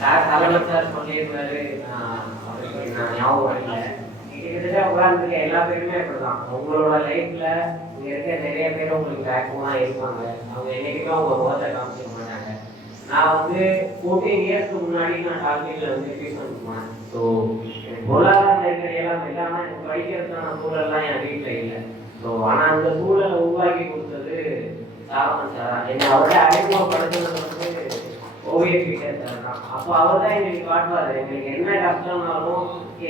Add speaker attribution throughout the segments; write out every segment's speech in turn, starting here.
Speaker 1: Sir தலைவர் sir சொல்லியிருந்தாரு. நான் ஞாபகம் இல்லை கிட்டத்தட்ட எல்லா பேருமே அப்படிதான். உங்களோட லைஃப்ல இங்க இருக்க நிறைய பேர் உங்களுக்கு பேக்போனா இருப்பாங்க. அவங்க என்னைக்குமே அவங்க முகத்தை காமிச்சிக்க மாட்டாங்க. நான் வந்து ஃபோர்டீன் இயர்ஸ்க்கு முன்னாடி நான் டாக்டரில் வந்து டியூஷன் போனேன் ஸோ பொருளாதார நெருக்கடி எல்லாம் இல்லாமல் எனக்கு படிக்கிறதுக்கான சூழல்லாம் என் வீட்டில் இல்லை. ஸோ ஆனால் அந்த சூழலை உருவாக்கி கொடுத்தது சாரவன் சார் என்னை அவரோட அறிமுகப்படுத்துனது வந்து ஓவிய பீட்டர் சார் தான் அப்போ அவர் தான் எங்களுக்கு காட்டுவார். எங்களுக்கு என்ன கஷ்டம்னாலும்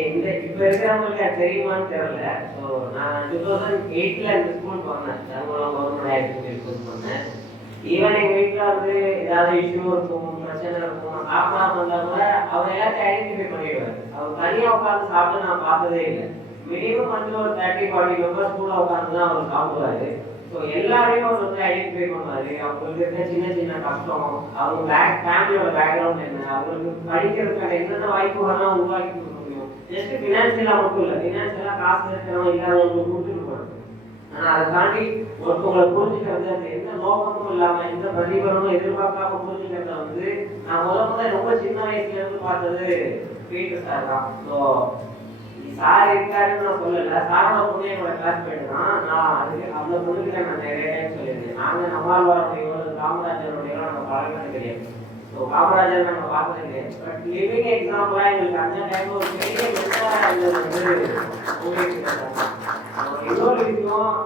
Speaker 1: இந்த இப்போ இருக்கிறவங்களுக்கு அது தெரியுமான்னு தெரியல. ஸோ நான் டூ தௌசண்ட் எயிட்டில் இந்த ஸ்கூலுக்கு வந்தேன் தருமபுரம் கவர்மெண்ட் ஹையர் செகண்டரி ஸ்கூலுக்கு வந்தேன் ஈவன் எங்கள் வீட்டில் வந்து ஏதாவது இஷ்யூ இருக்கும் பிரச்சனை இருக்கும் சாப்பிடாம வந்தால் கூட அவர் எல்லாத்தையும் ஐடென்டிஃபை பண்ணிடுவார். அவர் தனியாக உட்காந்து சாப்பிட்டு நான் பார்த்ததே இல்லை. மினிமம் வந்து ஒரு தேர்ட்டி ஃபார்ட்டி மெம்பர்ஸ் கூட உட்காந்து தான் அவர் சாப்பிடுவாரு. ஸோ எல்லாரையும் வந்து ஐடென்டிஃபை பண்ணுவாரு. அவங்களுக்கு இருக்க சின்ன சின்ன கஷ்டம் அவங்க பேக் ஃபேமிலியோட பேக்ரவுண்ட் என்ன அவங்களுக்கு படிக்கிறதுக்கான என்னென்ன வாய்ப்புகள்லாம் உருவாக்கி கொடுக்க முடியும் ஜஸ்ட் ஃபினான்ஷியலாக மட்டும் இல்லை ஃபினான்ஷியலாக காசு இருக்கிறவங்க இல்லாதவங்களுக்கு கொடுத்துட்டு போகணும் ஆனால் அதை தாண்டி ஒருத்தவங்களை புரிஞ்சுக்கிறது அது எந்த நோக்கமும் இல்லாம எந்த பிரதிபலனும் எதிர்பார்க்காம புரிஞ்சுக்கிறத வந்து நான் முதல்ல முத ரொம்ப சின்ன வயசுல இருந்து பார்த்தது பீட்டர் சார் தான். ஸோ சார் இருக்காருன்னு நான் சொல்லல. சாரோட பொண்ணு என்னோட கிளாஸ்மேட் தான். நான் அது அந்த பொண்ணுகிட்ட நான் நிறைய டைம் சொல்லியிருந்தேன் நாங்க நம்மாழ்வாரோடையோ காமராஜரோடையோ நம்ம பழகினது கிடையாது. ஸோ காமராஜர் நம்ம பார்த்தது பட் லிவிங் எங்களுக்கு அந்த டைம் ஒரு பெரிய இன்னொரு விஷயம்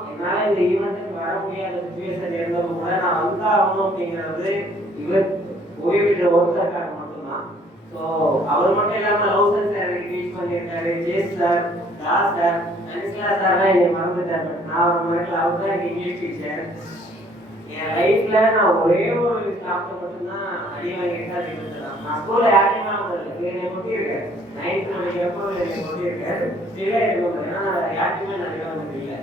Speaker 1: இந்த ஈவெண்ட்டுக்கு வர முடியாத. சுச்சுவேஷன் இருந்தப்போ கூட நான் வந்தாகணும் அப்படிங்கிறது இவர் ஓய்வு ஒருத்தருக்காக மட்டும்தான். ஸோ அவர் மட்டும் இல்லாமல் லவ் சார் இருக்காரு ஜேஸ் சார் தாஸ் சார் அனிஸ்லா சார்லாம் தான் என்னை மறந்துட்டார் பட் நான் ஒரு மாதிரி அவர் தான் எனக்கு இங்கிலீஷ் டீச்சர் என் லைஃப்ல நான் ஒரே ஒரு ஸ்டாஃப்ட மட்டும்தான் அடி வாங்கிட்டு அது இருந்தேன் நான் ஸ்கூல்ல யாரையும் நான் என்னை கொட்டியிருக்கேன் நைன்த் படிக்கிறப்போ என்னை கொட்டியிருக்கேன் ஸ்டில்லே இருக்கும் ஏன்னா யாருக்குமே நான் அடி வந்தது இல்லை.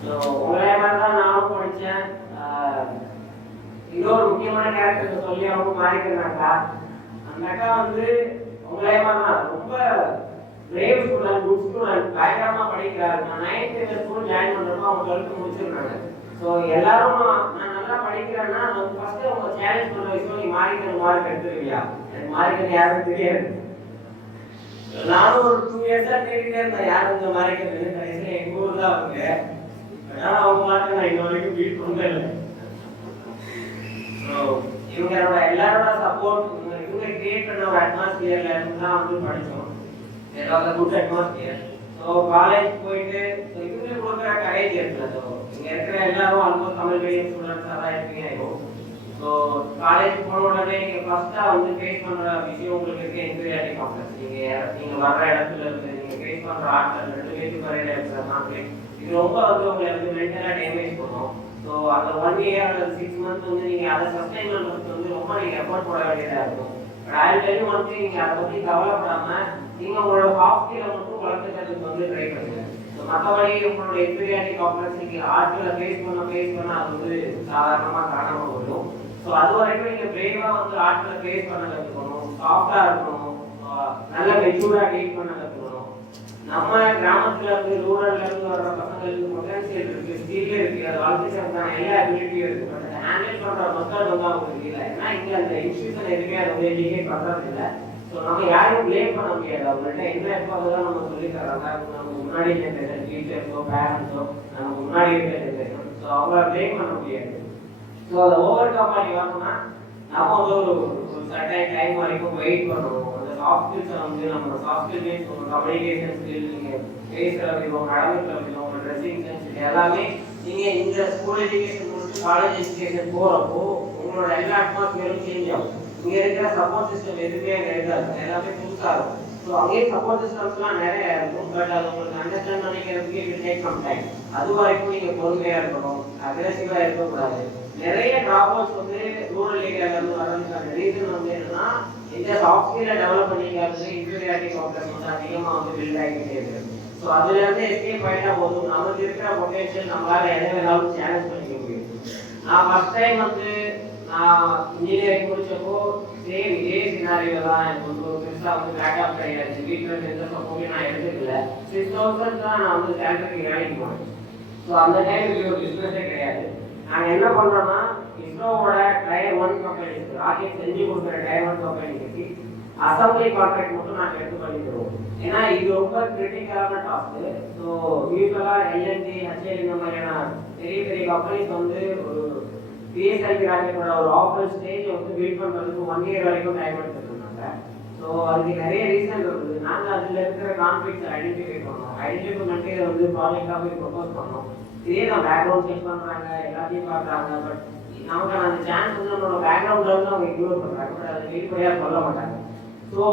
Speaker 1: ஸோ உங்களே மாதிரி தான் நானும் படித்தேன். இன்னொரு முக்கியமான கேரக்டர் சொல்லி அவங்க மாறிக்கிறாக்கா அந்த அக்கா வந்து உங்களே ரொம்ப பிரேவ் ஸ்டூடெண்ட் குட் ஸ்டூடெண்ட் பயங்கரமா படிக்கிறாரு. நான் நைன்த் ஸ்கூல் ஜாயின் பண்றப்போ அவங்க டுவெல்த் முடிச்சிருக்காங்க ஸோ எல்லாரும் நான் நல்லா படிக்கிறேன்னா ஃபர்ஸ்ட் அவங்க சேலஞ்ச் பண்ண விஷயம் நீ மாறிக்கிற மார்க் எடுத்துருவியா? எனக்கு மாறிக்கிறது யாரும் தெரியாது. நானும் ஒரு டூ இயர்ஸா தேடிட்டே இருந்தேன். யாரும் இந்த மாறிக்கிறது கடைசியில் எங்க ஊர் தான் அவங்க அதனால அவங்க மார்க் நான் இன்ன வரைக்கும் பீட் பண்ணவே இல்லை. ஸோ இவங்களோட எல்லாரோட சப்போர்ட் இவங்க கிரியேட் பண்ண ஒரு அட்மாஸ்பியர்ல இருந்து தான் வந்து படிச்சோம் ஏதாவது குட் அட்மாஸ்பியர் ஸோ காலேஜ் போயிட்டு ஸோ இவங்க கொடுக்குற கரேஜ் இருக்குல்ல ஸோ இங்க இருக்கிற எல்லாரும் ஆல்மோஸ்ட் தமிழ் மீடியம் ஸ்டூடெண்ட்ஸாக தான் இருப்பீங்க இருக்கும் ஸோ காலேஜ் போன உடனே நீங்க ஃபர்ஸ்டா வந்து ஃபேஸ் பண்ற விஷயம் உங்களுக்கு இருக்க இன்ஃபீரியாரிட்டி காம்ப்ளெக்ஸ் நீங்க நீங்க வர்ற இடத்துல இருந்து நீங்க ஃபேஸ் பண்ற ஆட்கள் ரெண்டு பேருக்கு வரையில இருக்கிற கான்ஃபிளிக் இது ரொம்ப வந்து உங்களுக்கு மென்டலா டேமேஜ் பண்ணும். ஸோ அந்த ஒன் இயர் அல்லது சிக்ஸ் மந்த் வந்து நீங்க அதை சஸ்டைன் பண்றதுக்கு வந்து ரொம்ப நீங்க எஃபோர்ட் போட வேண்டியதா இருக்கும். ஆல்ரெடி வந்து நீங்க அதை பத்தி கவலைப்படாம நீங்க உங்களோட சாஃப்ட் மட்டும் வளர்த்துக்கிறதுக்கு வந்து ட்ரை பண்ணுங்க. ஸோ மற்றபடி உங்களோட இன்ஃபீரியாரிட்டி காம்ப்ளெக்ஸ் நீங்க ஆட்களை ஃபேஸ் பண்ண ஃபேஸ் பண்ண அது வந்து சாதாரணமா காணாம வரும் ஸோ அது வரைக்கும் நீங்க பிரேவா வந்து ஆட்களை ஃபேஸ் பண்ண கற்றுக்கணும் சாஃப்டா இருக்கணும். ஆஹ் நல்ல மெச்சூர்டா டீல் பண்ண கற்றுக்கணும் நம்ம கிராமத்துல இருந்து ரூரல்ல இருந்து வர்ற பசங்களுக்கு பொட்டன்சியல் இருக்கு ஸ்கில் இருக்கு. அதை வளர்த்துக்கிறதுக்கான எல்லா அபிலிட்டியும் இருக்கு. ஹேண்டில் பண்ற மக்கள் வந்து அவங்களுக்கு இல்லை ஏன்னா இங்க அந்த இன்ஸ்டியூஷன் எதுவுமே அதை வந்து எஜுகேட் பண்றது இல்லை. ஸோ நம்ம யாரும் பிளேம் பண்ண முடியாது. அவங்கள்ட்ட என்ன எப்போ தான் நம்ம சொல்லி தராங்க நமக்கு முன்னாடி இருக்கிற டீச்சர்ஸோ பேரண்ட்ஸோ நமக்கு முன்னாடி இருக்கிற ஸோ அவங்கள பிளேம் பண்ண முடியாது. ஸோ அதை ஓவர் கம் பண்ணி வரணும்னா நம்ம வந்து ஒரு ஒரு டைம் வரைக்கும் வெயிட் பண்ணணும் அந்த சாஃப்ட் ஸ்கில்ஸை வந்து நம்ம சாஃப்ட் ஸ்கில்ஸ் கம்யூனிகேஷன் ஸ்கில் நீங்கள் பேசுகிற விதம் நடந்துக்கிற விதம் உங்கள் ட்ரெஸ்ஸிங் சென்ஸ் எல்லாமே நீங்கள் இந்த ஸ்கூல் எஜுகேஷன் காலேஜ் எஜுகேஷன் போகிறப்போ உங்களோட எல்லா அட்மாஸ்பியரும் சேஞ்ச் ஆகும். இங்கே இருக்கிற சப்போர்ட் சிஸ்டம் எதுவுமே அங்கே இருக்காது. எல்லாமே புதுசாக இருக்கும். ஸோ அங்கேயே சப்போர்ட் சிஸ்டம்ஸ்லாம் நிறைய இருக்கும். பட் அது உங்களுக்கு அண்டர்ஸ்டாண்ட் பண்ணிக்கிறதுக்கு இட் டேக் சம் டைம் அது வரைக்கும் நீங்கள் பொறுமையாக இருக்கணும். அக்ரெசிவாக இருக்கக்கூடாது. நிறைய ட்ராப்அவுட்ஸ் வந்து ரூரல் ஏரியாவிலேருந்து வர்றதுக்கான ரீசன் வந்து என்னன்னா இந்த சாஃப்ட் ஸ்கில்லை டெவலப் பண்ணிக்கிறது இன்ஃபீரியாரிட்டி ப்ராப்ளம் வந்து அதிகமா வந்து பில்ட் ஆகிட்டே இருக்கு. ஸோ அதுலேருந்து எஸ்கேப் ஆகிட்டா போதும். நமக்கு இருக்கிற பொட்டன்ஷியல் நம்மளால எதை வேணாலும் சேலஞ்ச் பண்ணிக்க முடியும். நான் ஃபர்ஸ்ட் டைம் வந்து நான் இன்ஜினியரிங் முடிச்சப்போ சேம் இதே சினாரியோ தான் எனக்கு வந்து ஒரு பெருசாக வந்து பேக்கப் கிடையாது. வீட்டில் இருந்து எந்த சப்போர்ட்டையும் நான் எடுத்துக்கல சிக்ஸ் தௌசண்ட் தான் நான் வந்து சேலரிக்கு வேலைக்கு போனேன் ஸோ அந்த டைம் இது ஒரு பிஸ்னஸே கிடையாது. நாங்கள் என்ன பண்ணோம்னா இஸ்ரோவோட டயர் ஒன் இருக்குது ராக்கெட் செஞ்சு கொடுக்குற டயர் ஒன் இருக்குது அசம்பிளி கான்ட்ராக்ட் மட்டும் நாங்கள் எடுத்து பண்ணி தருவோம் ஏன்னா இது ரொம்ப கிரிட்டிக்கலான டாஸ்க் ஸோ யூஸ்வலாக எல்என்டி ஹெச்எல் இந்த மாதிரியான பெரிய பெரிய கம்பெனிஸ் வந்து ஒரு பிஎஸ்எல்பி ராக்கெட்டோட ஒரு ஆஃபர் ஸ்டேஜ் வந்து பில்ட் பண்ணுறதுக்கு ஒன் இயர் வரைக்கும் டைம் எடுத்துருந்தாங்க ஸோ அதுக்கு நிறைய ரீசன் இருக்குது. நாங்கள் அதில் இருக்கிற கான்ஃபிளிக்ஸ் ஐடென்டிஃபை பண்ணோம். ஐடென்டிஃபை பண்ணிட்டு இதை வந்து ப்ராஜெக்டாக போய் ப்ரொபோஸ் பண்ணோம். இதே தான் பேக்ரவுண்ட் செக் பண்ணுறாங்க எல்லாத்தையும் பார்க்குறாங்க. பட் நமக்கு அந்த சான்ஸ் வந்து நம்மளோட பேக்ரவுண்ட்ல வந்து அவங்க இக்னோர் பண்ணுறாங்க பட் அதை வெளிப்படையாக சொல்ல மாட்டாங்க. ஸோ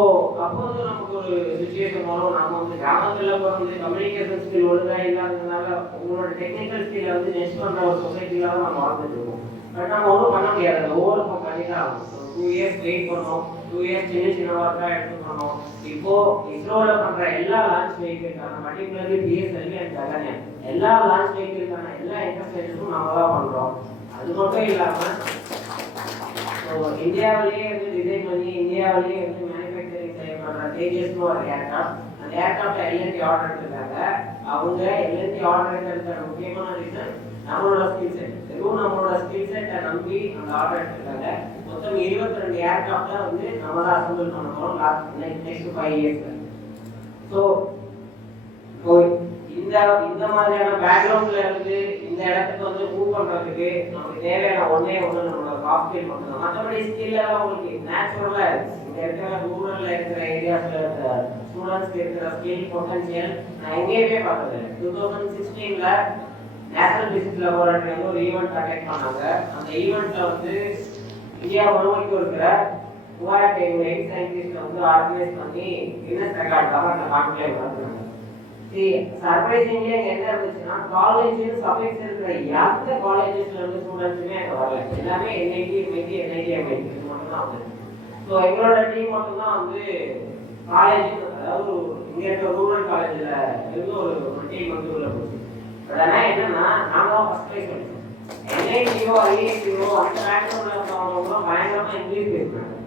Speaker 1: அப்போ வந்து நமக்கு ஒரு சுச்சுவேஷன் வரும். நம்ம வந்து கிராமத்தில் பிறந்து கம்யூனிகேஷன் ஸ்கில் ஒழுங்காக இல்லாததுனால உங்களோட டெக்னிக்கல் ஸ்கில்லை வந்து நெக்ஸ்ட் பண்ணுற ஒரு சொசைட்டியில் தான் நம்ம வாழ்ந்துட்டு இருக்கோம். பட் நம்ம ஒன்றும் பண்ண முடியாது. அதை ஓவர் பண்ணி தான் ஆகும் டூ இயர்ஸ் வெயிட் பண்ணோம். டூ இயர்ஸ் சின்ன சின்ன ஒர்க்காக எடுத்து பண்ணோம் இப்போ இஸ்ரோவில் பண்ணுற எல்லா லான்ச் வெஹிக்கிள்கான பர்டிகுலர்லி பிஎஸ்எல்வி அண்ட் ககன்யான் எல்லா லான்ச் வெஹிக்கிள்கான எல்லா இன்டர்ஸ்டேஷனும் நம்ம தான் பண்ணுறோம் அது மட்டும் இல்லாமல் ஸோ இந்தியாவிலேயே வந்து டிசைன் பண்ணி இந்தியாவிலேயே வந்து செய்யப்படுற தேஜஸ்னு ஒரு ஏர்க்ராஃப்ட் அந்த ஏர்க்ராஃப்ட் எல்என்டி ஆர்டர் எடுத்திருக்காங்க. அவங்க எல்என்டி ஆர்டர் எடுக்கிறதுக்கான முக்கியமான ரீசன் நம்மளோட ஸ்கில் செட் வெறும் நம்மளோட ஸ்கில் செட்டை நம்பி அந்த ஆர்டர் எடுத்திருக்காங்க. மொத்தம் இருபத்தி ரெண்டு ஏர்க்ராஃப்டை வந்து நம்ம தான் அசம்பிள் பண்ண போகிறோம் லாஸ்ட் நெக்ஸ்ட் ஃபைவ் இயர்ஸில் ஸோ இந்த இந்த மாதிரியான பேக்ரவுண்ட்ல இருந்து இந்த இடத்துக்கு வந்து மூவ் பண்றதுக்கு நமக்கு தேவையான ஒன்னே ஒன்று நம்மளோட சாஃப்ட் மட்டும் தான் மற்றபடி ஸ்கில் எல்லாம் உங்களுக்கு நேச்சுரலா இருக்கு இந்த இருக்கிற ரூரல்ல இருக்கிற ஏரியாஸ்ல இருக்கிற ஸ்டூடெண்ட்ஸ்க்கு இருக்கிற ஸ்கில் பொட்டன்ஷியல் நான் எங்கேயுமே பார்த்தது டூ தௌசண்ட் சிக்ஸ்டீன்ல நேஷனல் பிசிக்ஸ் லெபார்டரி வந்து ஒரு ஈவெண்ட் கண்டக்ட் பண்ணாங்க. அந்த ஈவெண்ட்ல வந்து இந்தியா முழுமைக்கும் இருக்கிற மூவாயிரத்தி ஐநூறு எயிட் சயின்டிஸ்ட் வந்து ஆர்கனைஸ் பண்ணி கின்னஸ் ரெக்கார்டுக்காக அந்த காட்டுல சர்வைஸ் சர்ப்ரைசிங்லயே என்ன இருந்துச்சுன்னா காலேஜ் சப்ஜெக்ட்ஸ் இருக்கிற எந்த காலேஜஸ்ல இருந்து ஸ்டூடெண்ட்ஸுமே அங்க வரல. எல்லாமே என்ஐடி எம்ஐடி என்ஐடி எம்ஐடி இது மட்டும் வந்து ஸோ எங்களோட டீம் மட்டும்தான் வந்து காலேஜ் அதாவது ஒரு- இருக்க ரூரல் காலேஜில் இருந்து ஒரு டீம் வந்து உள்ள போச்சு. பட் ஆனா என்னன்னா நாங்க தான் ஃபர்ஸ்ட் ப்ரைஸ் அடிச்சோம் என்ஐடியோ ஐஐடியோ அந்த பேக்ரவுண்ட்ல இருக்கவங்க பயங்கரமா இங்கிலீஷ் பேசுனாங்க.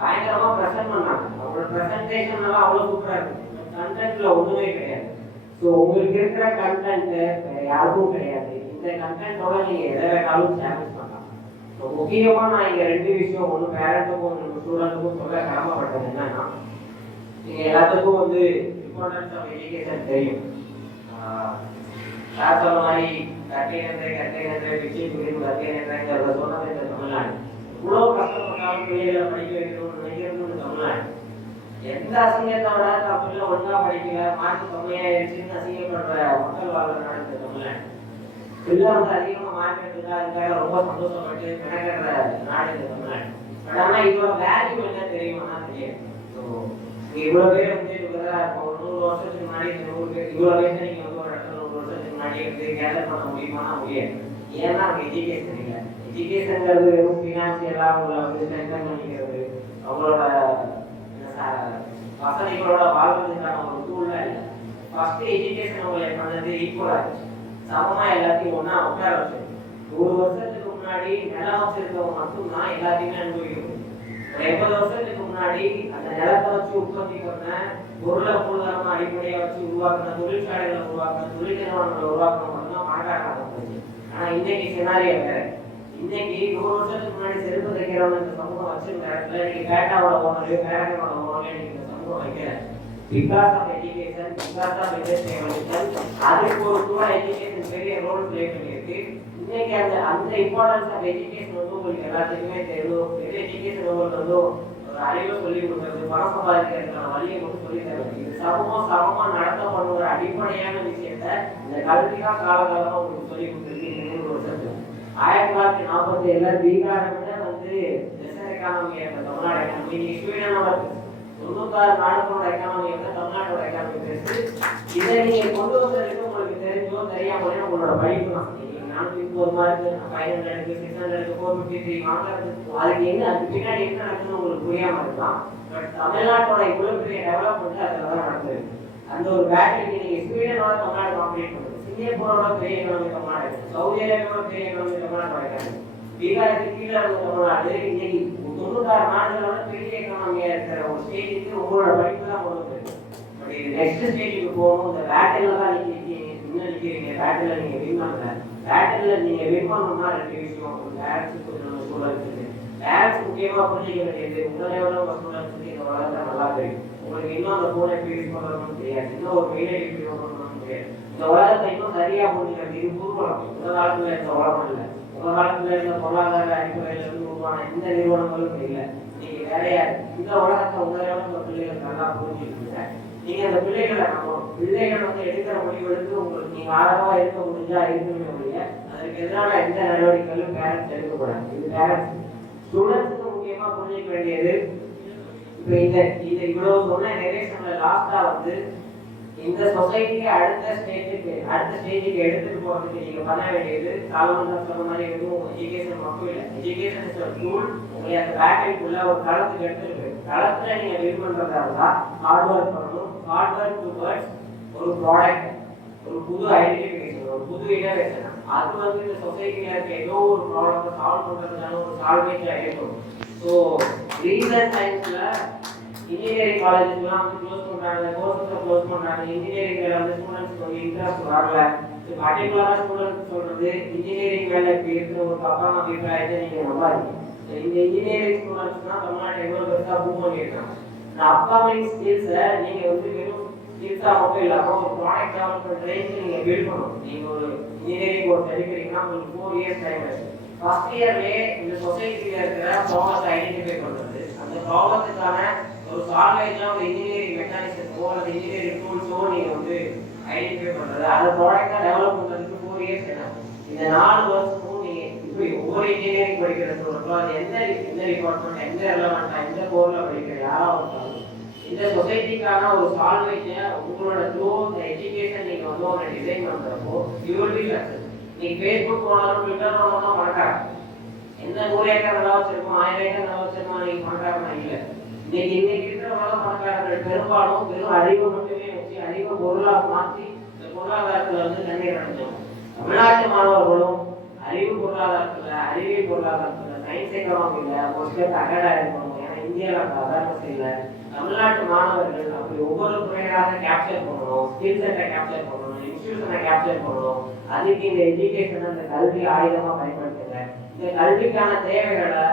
Speaker 1: பயங்கரமா ப்ரெசென்ட் பண்ணாங்க. அவங்களோட ப்ரெசன்டேஷன் எல்லாம் அவ்வளவு சூப்பரா இருக்கு கண்டென்ட்ல ஒண்ணுமே கிடையாது. ஸோ உங்களுக்கு இருக்கிற கண்டென்ட்டு வேற யாருக்கும் கிடையாது. இந்த கண்டென்ட்டோட நீங்கள் எதை வேணாலும் சேலஞ்ச் பண்ணலாம். ஸோ முக்கியமாக நான் இங்கே ரெண்டு விஷயம் ஒன்று பேரண்ட்டுக்கும் ஒன்று ஸ்டூடெண்ட்டுக்கும் சொல்ல கிராமப்பட்டது என்னன்னா நீங்கள் எல்லாத்துக்கும் வந்து இம்பார்ட்டன்ஸ் ஆஃப் எஜுகேஷன் தெரியும். சார் சொன்ன மாதிரி கட்டினது கட்டினது பிச்சை புரியும் கட்டினதுங்கிறத சொன்னது இந்த தமிழ்நாடு. இவ்வளோ கஷ்டப்பட்டாலும் பிள்ளைகளை படிக்க வைக்கணும்னு நினைக்கிறது தமிழ்நாடு. எந்த அசிங்கத்தோட தமிழ்ல ஒழுங்கா படிக்கல மார்க் கம்மியாயிருச்சுன்னு அசிங்கப்படுற மக்கள் வாழ்ற நாடு இந்த தமிழ்நாடு பிள்ளை வந்து அதிகமா மார்க் எடுத்துக்கா அதுக்காக ரொம்ப சந்தோஷப்பட்டு மெனக்கிற நாடு இந்த தமிழ்நாடு பட் ஆனா இவ்வளவு வேல்யூ என்ன தெரியுமா தெரியாது. இவ்வளவு பேர் வந்து இவங்க இப்போ ஒரு நூறு வருஷத்துக்கு முன்னாடி இந்த நூறு பேர் இவ்வளவு பேர் நீங்க வந்து ஒரு இடத்துல நூறு வருஷத்துக்கு முன்னாடி வந்து கேதர் பண்ண முடியுமானா முடியாது. ஏன்னா அவங்க எஜுகேஷன் இல்லை. எஜுகேஷன்ங்கிறது வெறும் ஃபினான்சியலாக அவங்கள வந்து ஸ்ட்ரென்தன் பண்ணிக்கிறது அவங்களோட வசதிகளோட வாழ்வதற்கான ஒரு டூல்ல இல்லை. ஃபர்ஸ்ட் எஜுகேஷன் உங்களுக்கு பண்ணது ஈக்குவலாக இருந்துச்சு சமமா எல்லாத்தையும் ஒன்றா உட்கார வச்சு ஒரு வருஷத்துக்கு முன்னாடி நிலம் வச்சிருக்கவங்க மட்டும்தான் எல்லாத்தையுமே அனுபவிக்கணும். ஒரு எண்பது வருஷத்துக்கு முன்னாடி அந்த நிலத்தை வச்சு உற்பத்தி பண்ண பொருளை மூலதனமா அடிப்படையா வச்சு உருவாக்குன தொழிற்சாலைகளை உருவாக்குன தொழில் நிறுவனங்களை உருவாக்குன மட்டும்தான் பணக்காரனாக ஆனா இன்னைக்கு சினாரியோ வேற இன்னைக்கு நூறு வருஷத்துக்கு முன்னாடி செருப்பு தைக்கிறவங்க இந்த சமூகம் வச்சிருக்க இடத்துல இன்னைக்கு பேட்டாவோட ஓனர் பேரனோட ஓனர் எஜுகேஷன் அதுக்கு ஒரு கூட எஜுகேஷன் பெரிய ரோல் ப்ளே பண்ணியிருக்கு இன்னைக்கு அந்த அந்த இம்பார்ட்டன்ஸ் ஆஃப் எஜுகேஷன் வந்து உங்களுக்கு எல்லாத்துக்குமே தெரியும் பெரிய எஜுகேஷன் உங்களுக்கு வந்து ஒரு அறிவை சொல்லி கொடுக்கறது பணம் சம்பாதிக்கிறதுக்கான வழியை மட்டும் சொல்லி தருவது இது சமமா சமமா நடத்தப்படும் ஒரு அடிப்படையான விஷயத்த இந்த கல்வி தான் காலகாலமா உங்களுக்கு சொல்லிக் கொடுத்துருக்கு நூறு ஆயிரத்தி தொள்ளாயிரத்தி நாற்பத்தி ஏழுல பீகாரை விட வந்து லெசர் எக்கானமி தமிழ்நாடு எக்கானமி தொண்ணூத்தாறு நாடுகளோட எக்கானமி வந்து தமிழ்நாட்டோட எக்கானமி பேசு இதை நீங்க கொண்டு வந்ததுக்கு உங்களுக்கு தெரிஞ்சோ தெரியாமலே உங்களோட படிப்பு தான். நீங்க நானூத்தி முப்பது மார்க்கு ஃபைவ் ஹண்ட்ரடுக்கு சிக்ஸ் ஹண்ட்ரடுக்கு ஃபோர் ஃபிஃப்டி த்ரீ வாங்குறதுக்கு அதுக்கு என்ன அதுக்கு பின்னாடி என்ன நடக்குதுன்னு உங்களுக்கு புரியாம இருக்கலாம். பட் தமிழ்நாட்டோட இவ்வளோ பெரிய டெவலப்மெண்ட் அதில் தான் நடந்தது அந்த ஒரு பேட்டரி நீங்க ஸ்வீடனோட தமிழ்நாடு காம்பீட் பண்ணுது சிங்கப்பூரோட பெரிய எக்கனாமி தமிழ்நாடு. சவுதி அரேபியாவோட பெரிய எக்கனாமி தமிழ்நாடு கிடைக்காது பீகாருக்கு கீழே இருந்த தமிழ்நாடு இன்னைக்கு தொண்ணூத்தாறு நாடுகளோட பெரிய எக்கனாமியா இருக்கிற ஒரு ஸ்டேஜுக்கு உங்களோட படிப்பு தான் கொண்டு போயிருக்கு பட் இது நெக்ஸ்ட் ஸ்டேஜுக்கு போகணும். இந்த பேட்டில் தான் நீங்க இன்னும் நிக்கிறீங்க. பேட்டில் நீங்க வின் பண்ணல. பேட்டர்ல நீங்க வின் பண்ணணும்னா ரெண்டு விஷயம். கொஞ்சம் நம்ம ஸ்டூடெண்ட்ஸ் முக்கியமா வேண்டியது உங்களை எவ்வளோ உங்க ஸ்டூடெண்ட்ஸ் இந்த உலகத்தை நல்லா தெரியும். உங்களுக்கு இன்னும் அந்த போனை எப்படி யூஸ் பண்ணணும்னு தெரியாது. இன்னும் ஒரு மெயிலை எப்படி பண்ணணும்னு தெரியாது. இந்த உலகத்தை இன்னும் சரியா புரிஞ்சுக்க இது புது உலகம் இந்த காலத்துல இந்த உலகம் இல்லை. ஒரு காலத்துல இருந்த பொருளாதார அடிப்படையில இருந்து உருவான எந்த நிறுவனங்களும் இல்லை. நீங்க வேலையா இந்த உலகத்தை உங்களோட உங்க பிள்ளைகள் நல்லா புரிஞ்சுக்கிட்டு நீங்க அந்த பிள்ளைகளை நம்ம பிள்ளைகள் வந்து எடுக்கிற முடிவெடுத்து உங்களுக்கு நீங்க ஆதரவா இருக்க முடிஞ்சா இருக்கணுமே ஒழிய அதற்கு எதிரான எந்த நடவடிக்கைகளும் பேரண்ட்ஸ் எடுக்கக்கூடாது. இது பேரண்ட்ஸ் ஸ்டூடெண்ட்ஸுக்கு முக்கியமா புரிஞ்சிக்க வேண்டியது. இப்போ இந்த இந்த இவ்வளவு சொன்ன நெரேஷன்ல லாஸ்டா வந்து இந்த சொசைட்டியை அடுத்த ஸ்டேஜுக்கு அடுத்த ஸ்டேஜுக்கு எடுத்துட்டு போறதுக்கு நீங்க பண்ண வேண்டியது சாலமன் சொன்ன மாதிரி எதுவும் எஜுகேஷன் மட்டும் இல்லை. எஜுகேஷன் இஸ் டூல் உங்களை அந்த பேக்கரிக்குள்ள ஒரு களத்துக்கு எடுத்துட்டு போய் களத்துல நீங்க வின் பண்றதா இருந்தா ஹார்ட் ஒர்க் பண்ணணும். ஹார்ட் ஒர்க் டுவர்ட்ஸ் ஒரு ப்ராடக்ட் ஒரு புது ஐடென்டிஃபிகேஷன் ஒரு புது இனோவேஷன் அது வந்து இந்த சொசைட்டில இருக்க ஏதோ ஒரு ப்ராப்ளத்தை சால்வ் பண்றதுக்கான ஒரு சால்வேஜா இருக்கும் ஸோ ரீசன் டைம்ஸ்ல இன்ஜினியரிங் காலேஜ்லாம் வந்து க்ளோஸ் பண்ணுறாங்க கோர்சஸை க்ளோஸ் பண்ணுறாங்க இன்ஜினியரிங் வேலை வந்து ஸ்டூடெண்ட்ஸ் ஒரு இன்ட்ரெஸ்ட் வரல பர்டிகுலரா ஸ்டூடெண்ட்ஸ் சொல்றது இன்ஜினியரிங் வேலை வேலைக்கு இருக்கிற ஒரு தப்பான அபிப்பிராயத்தை நீங்க நம்பாதீங்க இந்த இன்ஜினியரிங் ஸ்டூடெண்ட்ஸ் தான் தமிழ்நாட்டில் எவ்வளோ பெருசாக பூம் பண்ணியிருக்காங்க இந்த அப்கமிங் ஸ்கில்ஸை நீங்க வந்து வெறும் ஸ்கில்ஸாக மட்டும் இல்லாமல் ஒரு ப்ராடக்ட் டெவலப்மெண்ட் ரேஞ்ச் நீங்கள் பில்ட் பண்ணணும். நீங்கள் ஒரு இன்ஜினியரிங் கோர்ஸ் எடுக்கிறீங்கன்னா உங்களுக்கு four years time first first இந்த சொசைட்டியில் இருக்கிற ப்ராப்ளத்தை ஐடென்டிஃபை பண்ணுறது அந்த ப்ராப்ளத்துக்கான ஒரு சால்வேஜா ஒரு இன்ஜினியரிங் மெக்கானிசமோ அல்லது இன்ஜினியரிங் டூல்ஸோ நீங்கள் வந்து ஐடென்டிஃபை பண்ணுறது அந்த ப்ராடக்டாக டெவலப் பண்ணுறதுக்கு ஃபோர் இயர்ஸ் என்ன? இந்த நாலு வருஷமும் நீங்கள் இப்படி ஒவ்வொரு இன்ஜினியரிங் படிக்கிற ஸ்டூடெண்ட்டும் அது எந்த எந்த டிபார்ட்மெண்ட் எந்த ரெலவெண்ட்டாக எந்த கோரில் படிக்கிற யாராக இருந்தாலும் இந்த சொசைட்டிக்கான ஒரு சால்வேஜை உங்களோட த்ரூ இந்த எஜுகேஷன் நீங்கள் வந்து ஒரு டிசைன் பண்ணுறப்போ யூ வில் பி சக்சஸ் நீங்க ஃபேஸ்புக் போனாலும் ட்விட்டர் போனாலும் பணக்காரன் எந்த நூறு ஏக்கர் நல்லா வச்சிருக்கோம் ஆயிரம் ஏக்கர் நல்லா வச்சிருக்கோம் நீங்கள் பணக்காரனா? இல்லை. இன்னைக்கு இன்னைக்கு இருக்கிற உலக பணக்காரர்கள் பெரும்பாலும் வெறும் அறிவு மட்டுமே வச்சு அறிவை பொருளா மாற்றி இந்த பொருளாதாரத்துல வந்து தண்ணீர் அடைஞ்சோம். தமிழ்நாட்டு மாணவர்களும் அறிவு பொருளாதாரத்துல அறிவியல் பொருளாதாரத்துல சயின்ஸ் எக்கனாமிக்ல ஒரு ஸ்டெப் அகடா இருக்கணும். ஏன்னா இந்தியாவில் அவேர்னஸ் இல்லை. தமிழ்நாட்டு மாணவர்கள் அப்படி ஒவ்வொரு துறையாக கேப்சர் பண்ணணும். ஸ்கில் செட்டை கேப்சர் பண்ணணும். இன்ஸ்டியூஷனை கேப்சர் பண்ணணும். அதுக்கு இந்த எஜுகேஷன் அந்த கல்வி ஆயுதமாக பயன்படுத்துங்க. இந்த கல்விக்கான தேவைகளை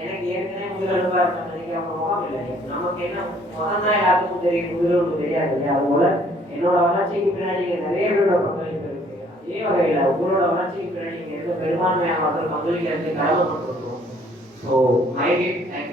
Speaker 1: எனக்கு ஏற்கனவே முதலெழுப்பா இருக்க நினைக்கிற முகம் இல்லை. நமக்கு என்ன முகம் தான் எல்லாத்துக்கும் தெரியும். முதலெழுப்பு தெரியாது இல்லையா? அதுபோல என்னோட வளர்ச்சிக்கு பின்னாடி நிறைய பேரோட பங்களிப்பு இருக்கு. அதே வகையில உங்களோட வளர்ச்சிக்கு பின்னாடி இங்க இருக்க பெரும்பான்மையான மக்கள் பங்களிக்கிறது கடமைப்பட்டிருக்கோம் ஸோ மை தேங்க்